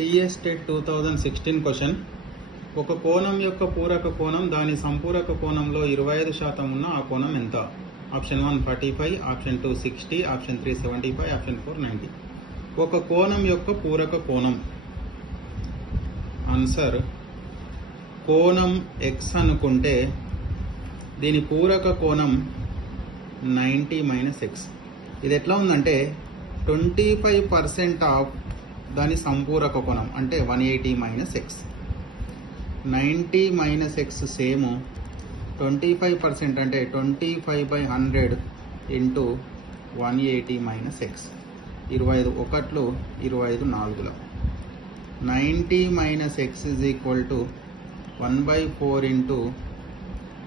TS TET 2016 question. ఒక కోణం యొక్క పూరక కోణం దాని సంపూరక కోణంలో 25% ఉన్న ఆ కోణం ఎంత? Option 1 45, option 2 60, option 3 75, option 4 90. ఒక కోణం యొక్క పూరక కోణం. ఆన్సర్ కోణం x అనుకుంటే దీని పూరక కోణం 90 - x. ఇది ఎట్లా ఉందంటే 25% ఆఫ్ దాని సంపూరక కోణం అంటే 180 - x. 90 - x సేమ్ 25% అంటే 25/100 into 180 - x. 25 ఒకట్లు 25 నాలుగులు. 90 - x is equal to 1/4 into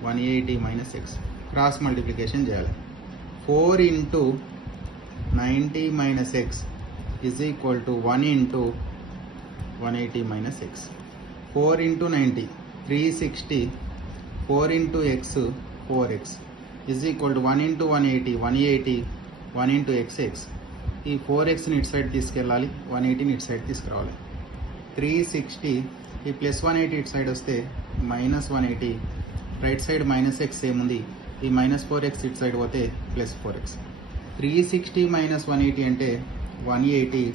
180 - x. Cross multiplication చేయాలి. 4 into 90 - x is equal to 1 into 180 - x. 4 into 90 360, 4 into x 4x is equal to 1 into 180 180, 1 into x. ఈ 4xని ఇటు side తీసుకెళ్ళాలి, 180ని ఇటు side తీసుకురావాలి. 360 ఈ plus 180 ఇటు side వస్తే -180, right side -x ఏముంది, ఈ -4x ఇటు సైడ్ పోతే +4x. 360 - 180 అంటే 180,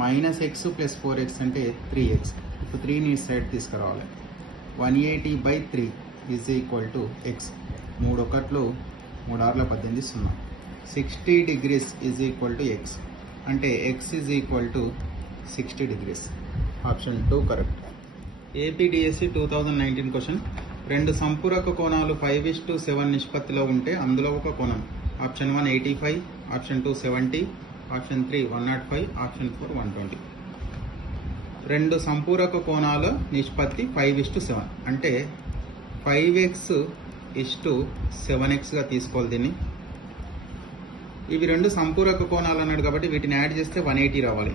-x + 4x అంటే 3x. ఇప్పుడు 3ని ఇటు సైడ్ తీసుకురావాలి. 180/3 ఈజ్ ఈక్వల్ టు x. 3 ఒకట్లు 3 6 18 0. 60 degrees is equal to x అంటే x is equal to 60 degrees. Option 2 correct. APDSC 2019 question. రెండు సంపూరక కోణాలు 5:7 నిష్పత్తిలో ఉంటే అందులో ఒక కోణం. Option 1 85, option 2 70, option 3 105, option 4 120. రెండు సంపూరక కోణాల నిష్పత్తి 5:7 అంటే 5x:7x తీసుకోవాలి దీన్ని. ఇవి రెండు సంపూరక కోణాలు అన్నాడు కాబట్టి వీటిని యాడ్ చేస్తే 180 రావాలి.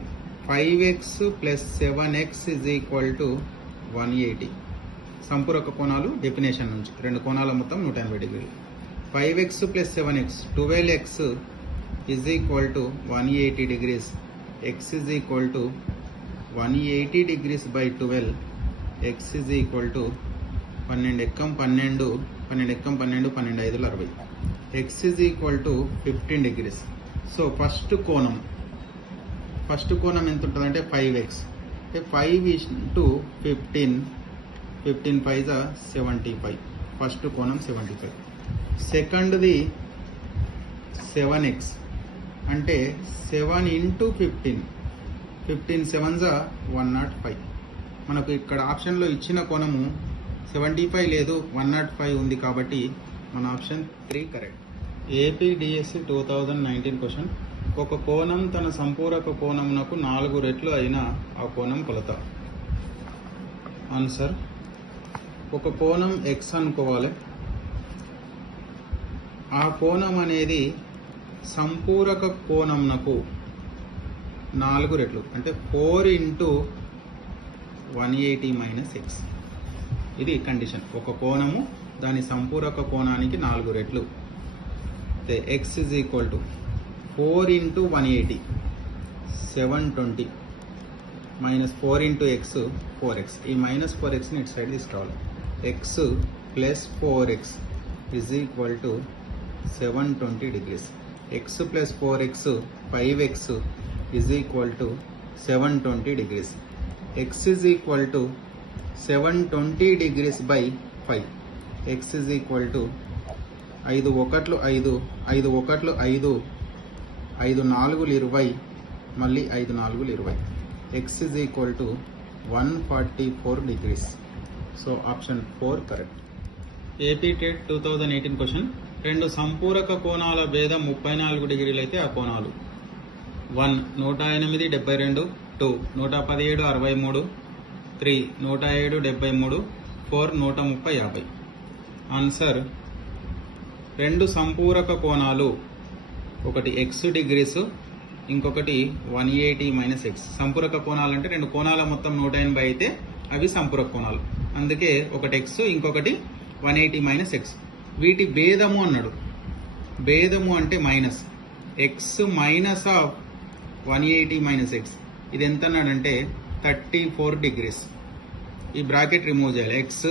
5x + 7x is equal to 180. సంపూరక కోణాలు డెఫినేషన్ నుంచి రెండు కోణాల మొత్తం 180 డిగ్రీలు. 5x + 7x 12x is equal to 180 degrees. x is equal to 180 degrees by 12. x is equal to 12 ఎక్కం 12, 12 ఎక్కం 12, 12 5 60. x is equal to 15 degrees. So first కోణం ఎంత ఉంటుందంటే 5x అంటే 5 into 15, 15 5 75. ఫస్ట్ కోణం 75. సెకండ్ది 7x అంటే 7 into 15, 15 7 105. మనకు ఇక్కడ ఆప్షన్లో ఇచ్చిన కోణము 75 లేదు, 105 ఉంది కాబట్టి మన ఆప్షన్ 3 కరెక్ట్. APDSC 2019 question. ఒక కోణం తన సంపూరక కోణమునకు 4 రెట్లు అయిన ఆ కోణం కొలత. ఆన్సర్ ఒక కోణం x అనుకోవాలి. ఆ కోణం అనేది సంపూరక కోణంనకు 4 రెట్లు అంటే 4 into 180 - x. ఇది కండిషన్. ఒక కోణము దాని సంపూరక కోణానికి 4 రెట్లు. x is equal to 4 into 180 720 -4 into x 4x. ఈ -4xని ఇటు సైడ్ తీసుకోవాలి. x + 4x is equal to 720 degrees. x + 4x 5x is equal to 720 degrees. x is equal to 720 degrees by 5. x is equal to 5 ఒకట్లు 5, 5 ఒకట్లు 5, 5 4 20, మళ్ళీ 5 4 20. x is equal to 144 degrees. So option 4 correct. AP TET 2018 question. రెండు సంపూరక కోణాల భేదం 34 డిగ్రీలు అయితే ఆ కోణాలు 1 108 72, 2 117 63, 3 107 73, 4 130 50. Answer రెండు సంపూరక కోణాలు ఒకటి x డిగ్రీస్, ఇంకొకటి 180 - x. సంపూరక కోణాలు అంటే రెండు కోణాల మొత్తం 180 అయితే అవి సంపూరక కోణాలు. అందుకే ఒకటి x ఇంకొకటి 180 - x. వీటి భేదము అన్నాడు. భేదము అంటే మైనస్ x - 180 - x. ఇది ఎంత అన్నాడంటే 34 degrees. ఈ బ్రాకెట్ రిమూవ్ చేయాలి. X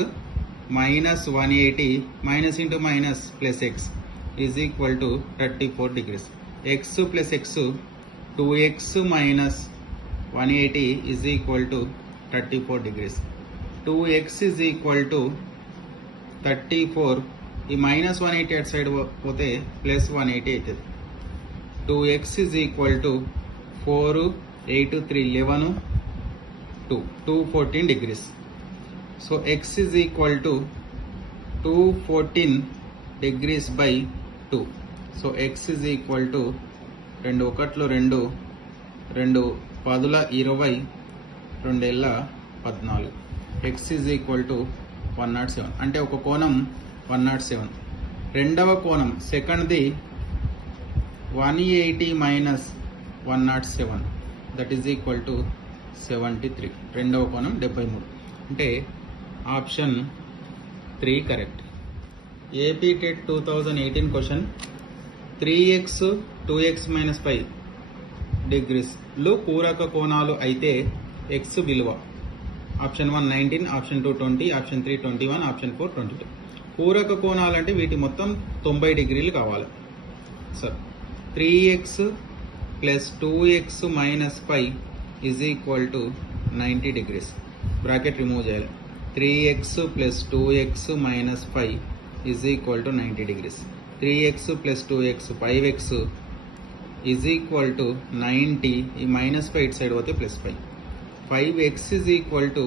minus 180 minus into minus plus X is equal to 34 degrees. X plus X 2x minus 180 is equal to 34 degrees. 2x is equal to 34. ఈ మైనస్ 180 అటు side పోతే plus 180 అవుతుంది. 2x is equal to 4 8 3 11 214 degrees. So x is equal to 214 degrees by 2. So x is equal to 2 ఒకట్లు 2 2 పదుల 20 2 ఏళ్ళ 14. x is equal to 107. అంటే ఒక కోణం 107. రెండవ కోణం సెకండ్ది 180 minus 107 that is equal to 73. రెండవ కోణం 73. అంటే option 3 correct. AP TET 2018 question 3x 2x minus 5 డిగ్రీస్లు పూరక కోణాలు అయితే x విలువ ఆప్షన్ 1 19, ఆప్షన్ 2 20, ఆప్షన్ 3 21, ఆప్షన్ 4 22. పూరక కోణాలు అంటే వీటి మొత్తం 90 డిగ్రీలు కావాలి sir. 3x plus 2x minus 5 is equal to 90 degrees. Bracket remove చేయాలి. 3x plus 2x minus 5 is equal to 90 degrees. 3x plus 2x 5x is equal to 90. ఈ minus 5 ఇటు side పోతే plus 5. 5x is equal to